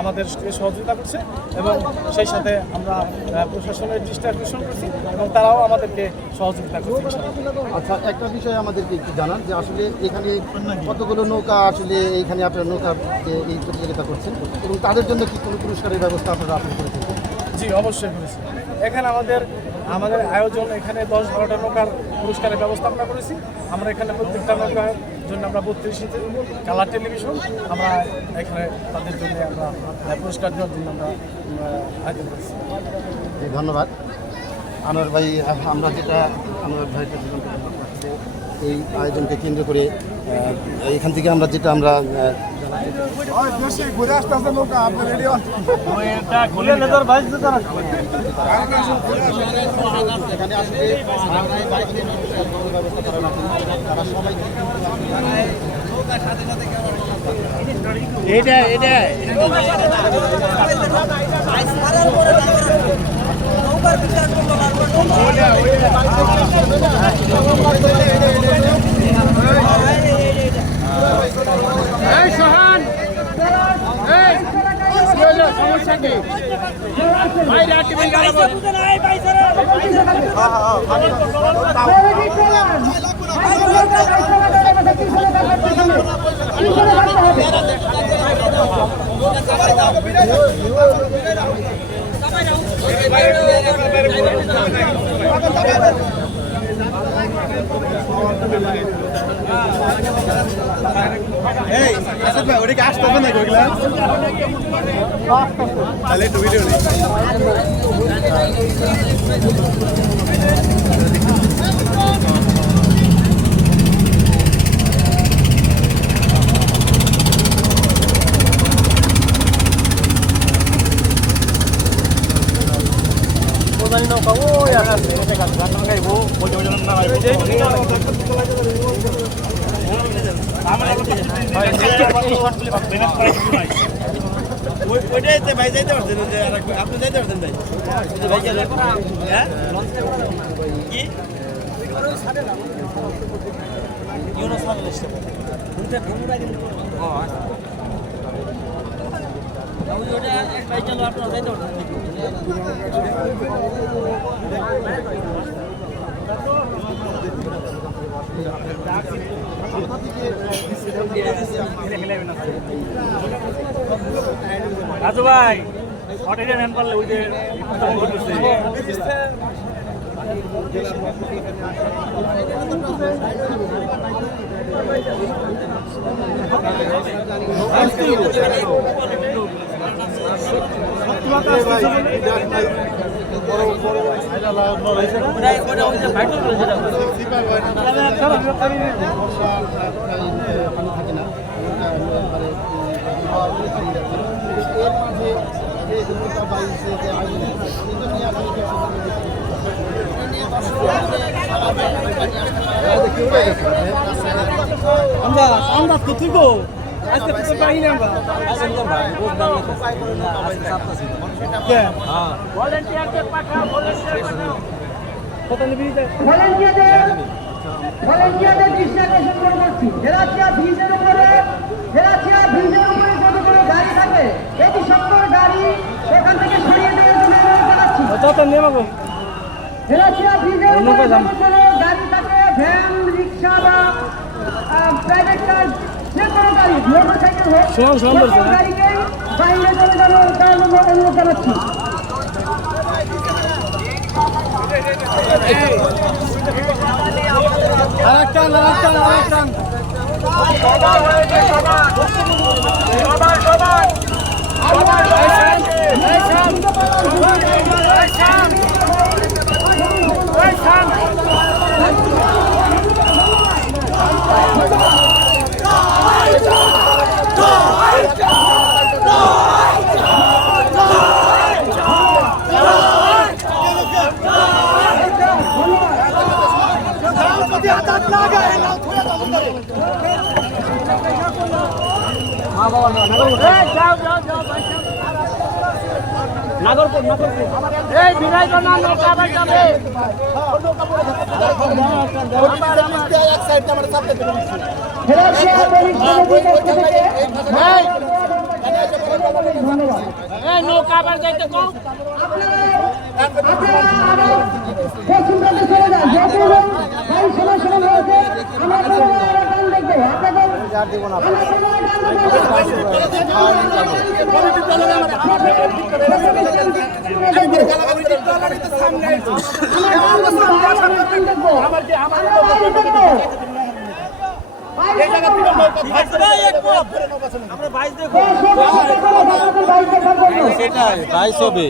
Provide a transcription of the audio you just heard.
আমাদের সহযোগিতা করছে এবং সেই সাথে আমরা প্রশাসনের দৃষ্টি আকর্ষণ করছি এবং তারাও আমাদেরকে সহযোগিতা করছে। আচ্ছা, একটা বিষয় আমাদেরকে একটু জানান যে আসলে এখানে কতগুলো নৌকা আসলে এইখানে আপনারা নৌকা এই প্রতিযোগিতা করছেন এবং তাদের জন্য কি কোনো পুরস্কারের ব্যবস্থা আপনারা করে থাকেন? জি, অবশ্যই করেছি। এখানে আমাদের আয়োজন এখানে 10-12টা নৌকার পুরস্কারের ব্যবস্থা আমরা করেছি। আমরা এখানে প্রত্যেকটা নৌকার জন্য আমরা 32 কালার টেলিভিশন আমরা এখানে তাদের জন্য আমরা পুরস্কার দেওয়ার জন্য আমরা আয়োজন করেছি। ধন্যবাদ আনোয়ার ভাই। আমরা যেটা আনোয়ার ভাইকে এই আয়োজনকে কেন্দ্র করে এখান থেকে আমরা যেটা আমরা ঘুরে আসতে আসতে নৌকা আপনার রেডি এখানে আসলে ব্যবস্থা করেন তারা সবাই সমস্যা কি আসাদ ভাই ওদিকে আসতে হবে না ওইগুলা তাহলে একটু ভিডিও নেই নৌকা ওই আছে গান গাইবো বলতে না ওইটাই ভাই যাইতে পারছেন আপনি যাইতে পারছেন ভাই হ্যাঁ কি রাজু ভাই অটেরিয়া নেন পারলে ওই যে আমরা কোথায় গো আজকে তো পাই না আমরা আজকে ভাই বহুত দাম আছে আজকে সাতটা ছিল হ্যাঁ ভলান্টিয়ারদের পাঠাও ভলান্টিয়ার কত নিবি ভলান্টিয়ারদের দৃষ্টি আকর্ষণ করছি হেরাচিয়া ব্রিজের উপরে যতগুলো গাড়ি থাকে এটি সকল গাড়ি এখান থেকে সরিয়ে দেওয়ার জন্য জানাচ্ছি হেরাচিয়া ব্রিজের উপরে যতগুলো গাড়ি থাকে ভ্যান রিক্সা বা প্রাইভেট কার যে কোনো গাড়ি মোটরসাইকেল হোক গাড়িকে বাইরে চলে যাওয়ার তার অনুরোধ জানাচ্ছি। নাগরপুর এই বিনায়কর না নৌকা ভাই যাবে এক সাইড আমরা চাপতে দিচ্ছি ধন্যবাদ। এই নৌকা আবার যাইতে কও আপনারা আবার পশ্চিম পাশে চলে যান। যেহেতু গাড়ি সময় সময় রয়েছে, আমরা ক্রমান্বয়ে গান দেখবো। আপনাদের আমরা ক্রমান্বয়ে গান দেখবো। সেটাই 22 হবে।